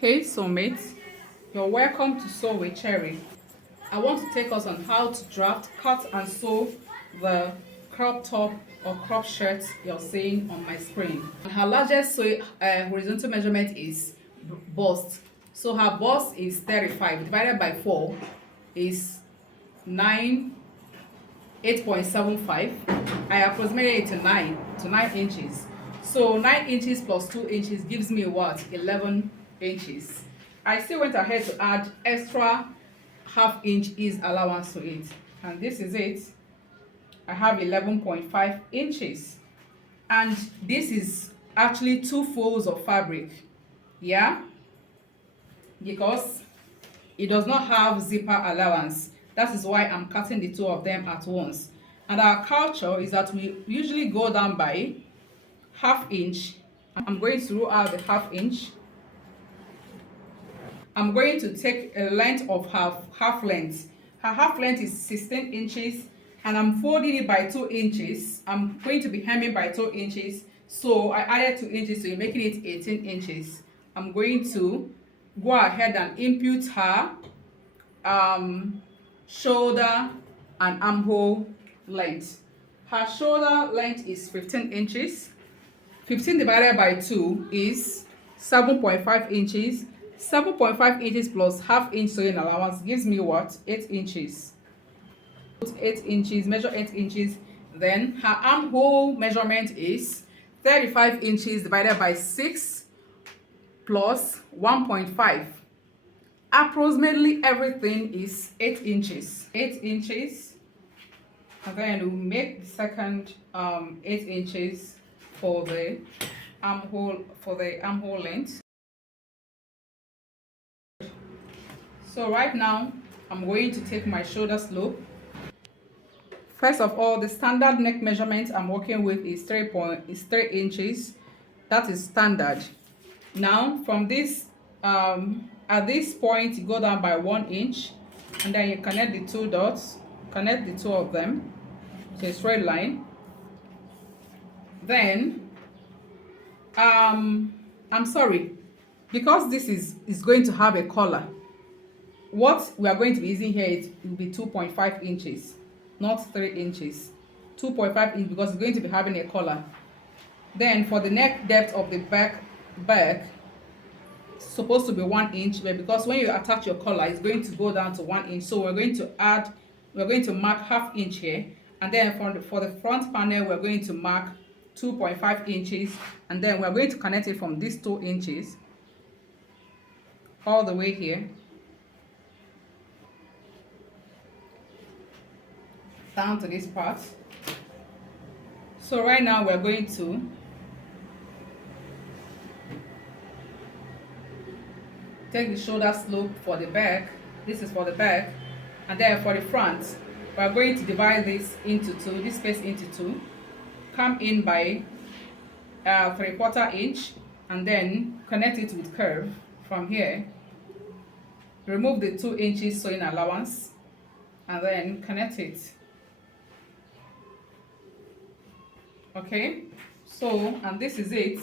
Hey soulmates, you're welcome to Sew with Cherry. I want to take us on how to draft, cut and sew the crop top or crop shirt you're seeing on my screen. Her largest horizontal measurement is bust. So her bust is 35 divided by 4 is 8.75. I approximated it to 9 inches. So 9 inches plus 2 inches gives me what? 11 inches. I still went ahead to add extra half-inch ease allowance to it. And this is it. I have 11.5 inches. And this is actually 2 folds of fabric. Yeah? Because it does not have zipper allowance. That is why I'm cutting the two of them at once. And our culture is that we usually go down by half inch. I'm going to roll out the half inch. I'm going to take a length of half length. Her half length is 16 inches and I'm folding it by 2 inches. I'm going to be hemming by 2 inches. So I added 2 inches, so you're making it 18 inches. I'm going to go ahead and impute her shoulder and armhole length. Her shoulder length is 15 inches. 15 divided by 2 is 7.5 inches. 7.5 inches plus half inch sewing allowance gives me what? 8 inches. 8 inches, measure 8 inches. Then her armhole measurement is 35 inches divided by 6 plus 1.5. Approximately everything is 8 inches. 8 inches. And then we'll make the second 8 inches for the armhole length. So right now I'm going to take my shoulder slope. First of all, the standard neck measurement I'm working with is 3 inches. That is standard. Now from this at this point you go down by 1 inch and then you connect the two dots, connect the two of them to a straight line. Then I'm sorry, because this is going to have a collar, what we are going to be using here, it will be 2.5 inches, not 3 inches. 2.5 inches because it's going to be having a collar. Then for the neck depth of the back supposed to be 1 inch, but because when you attach your collar it's going to go down to 1 inch, so we're going to mark half inch here, and then for the front panel we're going to mark 2.5 inches, and then we're going to connect it from these 2 inches all the way here down to this part. So right now we're going to take the shoulder slope for the back. This is for the back, and then for the front we're going to divide this into two, this space into two, come in by 3/4 inch, and then connect it with curve from here. Remove the 2 inches sewing allowance and then connect it. Okay, so and this is it.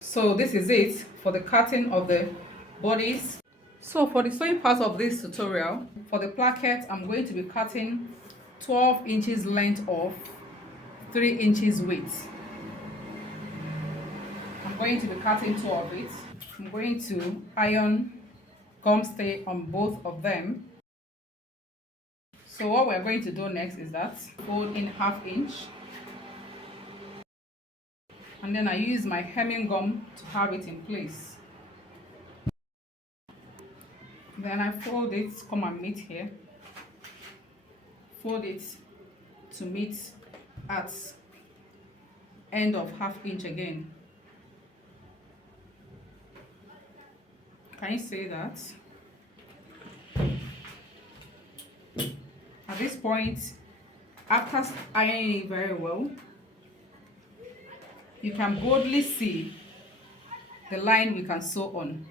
So this is it for the cutting of the bodies. So for the sewing part of this tutorial, for the placket, I'm going to be cutting 12 inches length of 3 inches width. I'm going to be cutting 2 of it. I'm going to iron gum stay on both of them. So what we're going to do next is that fold in half inch, and then I use my hemming gum to have it in place. Then I fold it, come and meet here, fold it to meet at end of half inch again. Can you say that? At this point, after ironing it very well, you can boldly see the line we can sew on.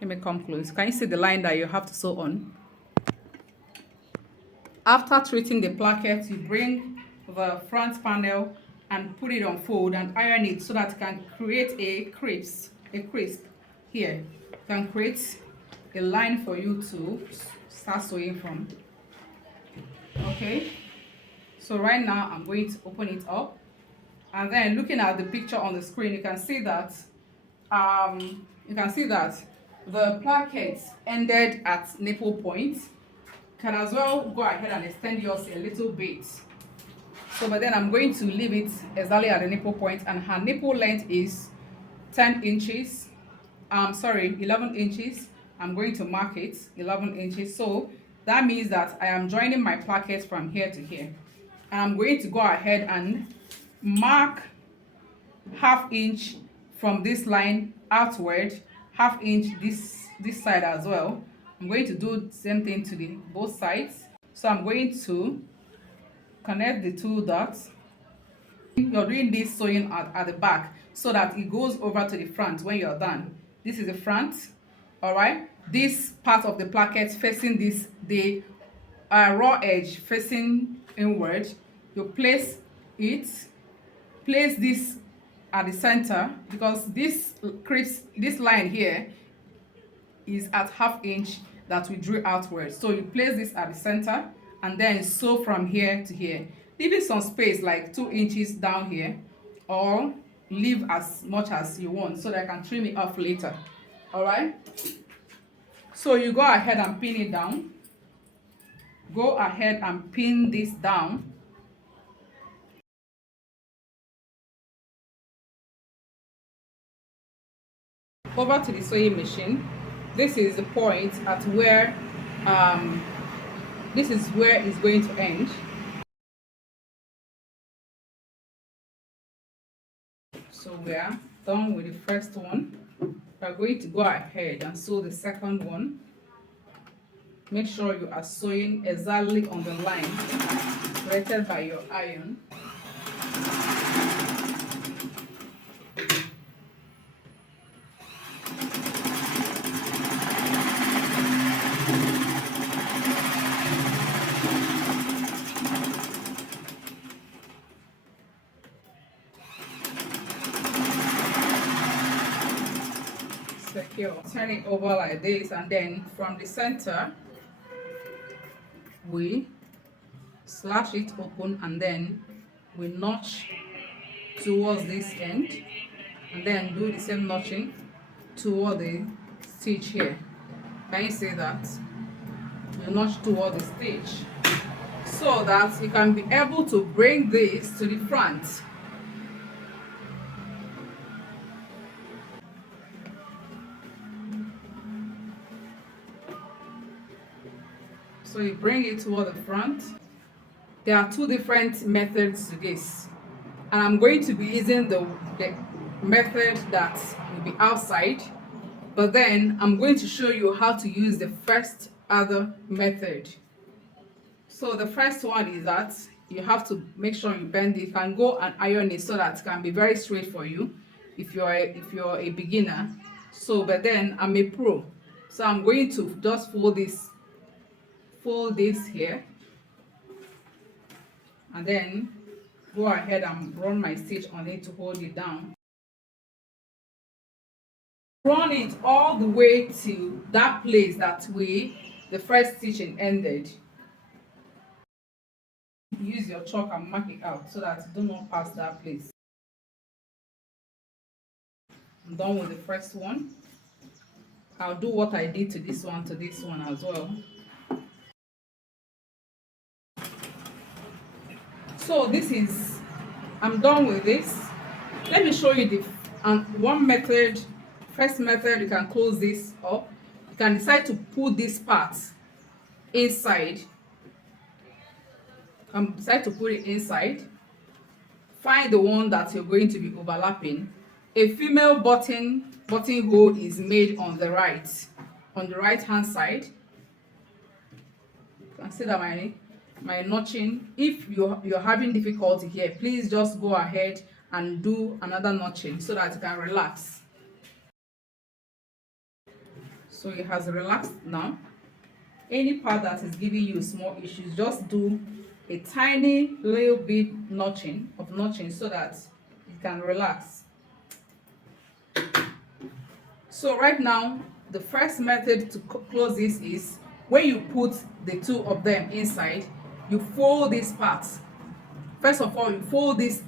Let me come close. Can you see the line that you have to sew on? After treating the placket, you bring the front panel and put it on fold and iron it so that it can create a crisp here. You can create a line for you to start sewing from. Okay, so right now I'm going to open it up, and then looking at the picture on the screen, you can see that the placket ended at nipple point. Can as well go ahead and extend yours a little bit. So but then I'm going to leave it exactly at the nipple point, and her nipple length is 10 inches. 11 inches. I'm going to mark it 11 inches. So that means that I am joining my placket from here to here. And I'm going to go ahead and mark ½ inch from this line outward, ½ inch this side as well. I'm going to do the same thing to both sides. So I'm going to connect the two dots. You're doing this sewing at the back so that it goes over to the front when you're done. This is the front. All right, this part of the placket facing the raw edge facing inward. You place this at the center, because this line here is at ½ inch that we drew outward. So you place this at the center and then sew from here to here, leaving some space like 2 inches down here, or leave as much as you want so that I can trim it off later. All right, so you go ahead and pin it down. Go ahead and pin this down. Over to the sewing machine. This is the point at where this is where it's going to end. So we are done with the first one. We are going to go ahead and sew the second one. Make sure you are sewing exactly on the line created by your iron. Secure. Turn it over like this, and then from the center we slash it open, and then we notch towards this end, and then do the same notching toward the stitch here. Can you see that? You notch toward the stitch so that you can be able to bring this to the front. So you bring it toward the front. There are two different methods to this, and I'm going to be using the method that will be outside, but then I'm going to show you how to use the first other method. So the first one is that you have to make sure you bend it. You can go and iron it so that it can be very straight for you if you're a beginner. So but then I'm a pro, so I'm going to just fold this here, and then go ahead and run my stitch on it to hold it down. Run it all the way to that place that the first stitching ended. Use your chalk and mark it out so that you do not pass that place. I'm done with the first one. I'll do what I did to this one as well. So I'm done with this. Let me show you one method. First method, you can close this up. You can decide to put this part inside. You can decide to put it inside. Find the one that you're going to be overlapping. A female button hole is made on the right hand side. You can see that my notching. If you're having difficulty here, please just go ahead and do another notching so that you can relax. So it has relaxed now. Any part that is giving you small issues, just do a tiny little bit notching so that it can relax. So right now, the first method to close this is when you put the two of them inside, you fold this part. First of all, you fold this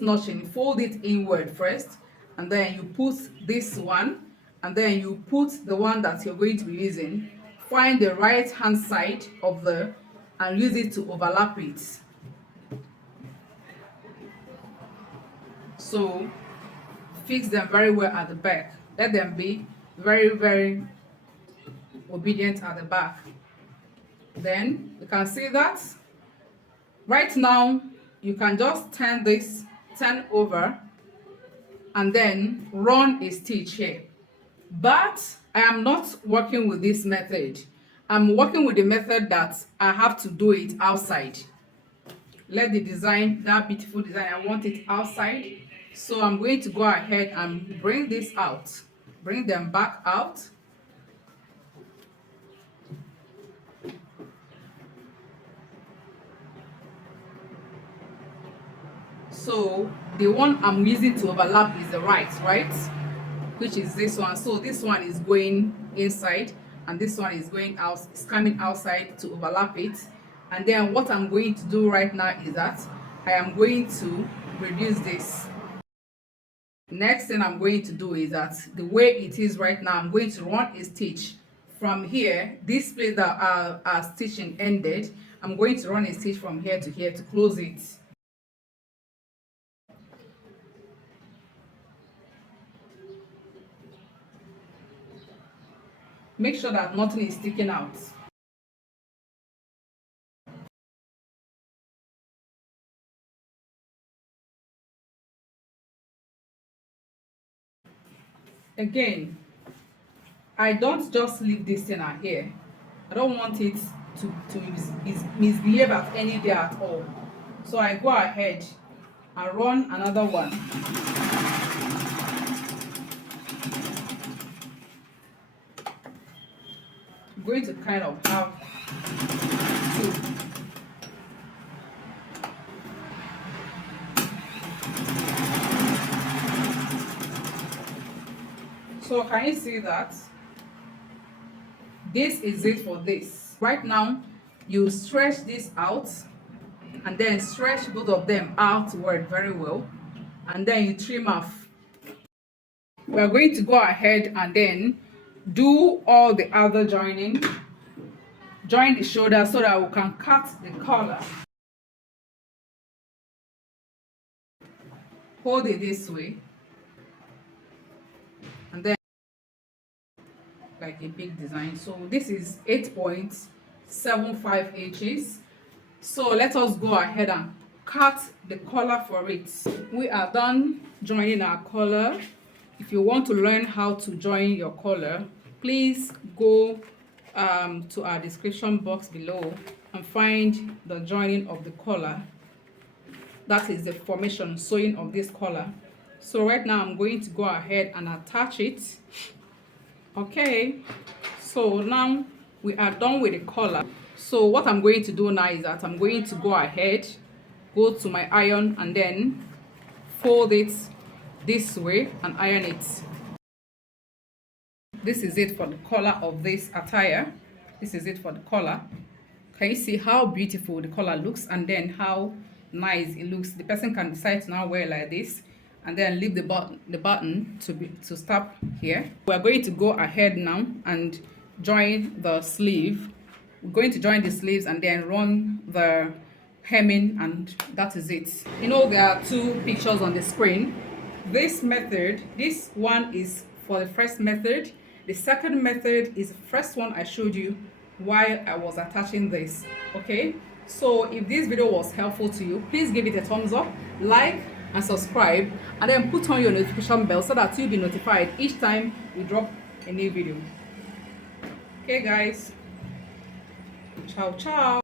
notching, fold it inward first, and then you put this one, and then you put the one that you're going to be using. Find the right hand side of and use it to overlap it. So fix them very well at the back. Let them be very, very obedient at the back. Then you can see that right now you can just turn over and then run a stitch here. But I am not working with this method. I'm working with the method that I have to do it outside. Let the design, that beautiful design, I want it outside. So I'm going to go ahead and bring this out. Bring them back out. So the one I'm using to overlap is the right, which is this one. So this one is going inside and this one is going out, it's coming outside to overlap it. And then what I'm going to do right now is that I am going to reduce this. Next thing I'm going to do is that the way it is right now, I'm going to run a stitch from here, this place that our stitching ended. I'm going to run a stitch from here to close it. Make sure that nothing is sticking out. Again, I don't just leave this thing out here. I don't want it to misbehave at any day at all. So I go ahead and run another one. I'm going to kind of have two. So can you see that? This is it for this. Right now, you stretch this out and then stretch both of them outward very well, and then you trim off. We are going to go ahead and then do all the other joining. Join the shoulder so that we can cut the collar. Hold it this way and then like a big design. So this is 8.75 inches. So let us go ahead and cut the collar for it. We are done joining our collar. If you want to learn how to join your collar, please go to our description box below and find the joining of the collar. That is the formation sewing of this collar. So right now I'm going to go ahead and attach it. Okay, so now we are done with the collar. So what I'm going to do now is that I'm going to go ahead, go to my iron and then fold it this way and iron it. This is it for the collar of this attire. This is it for the collar. Can you see how beautiful the collar looks and then how nice it looks? The person can decide to now wear like this and then leave the button to stop here. We are going to go ahead now and join the sleeve. We're going to join the sleeves and then run the hemming, and that is it. You know, there are two pictures on the screen. This method, this one is for the first method. The second method is the first one I showed you while I was attaching this. Okay, so if this video was helpful to you, please give it a thumbs up, like and subscribe, and then put on your notification bell so that you'll be notified each time we drop a new video. Okay guys, ciao ciao.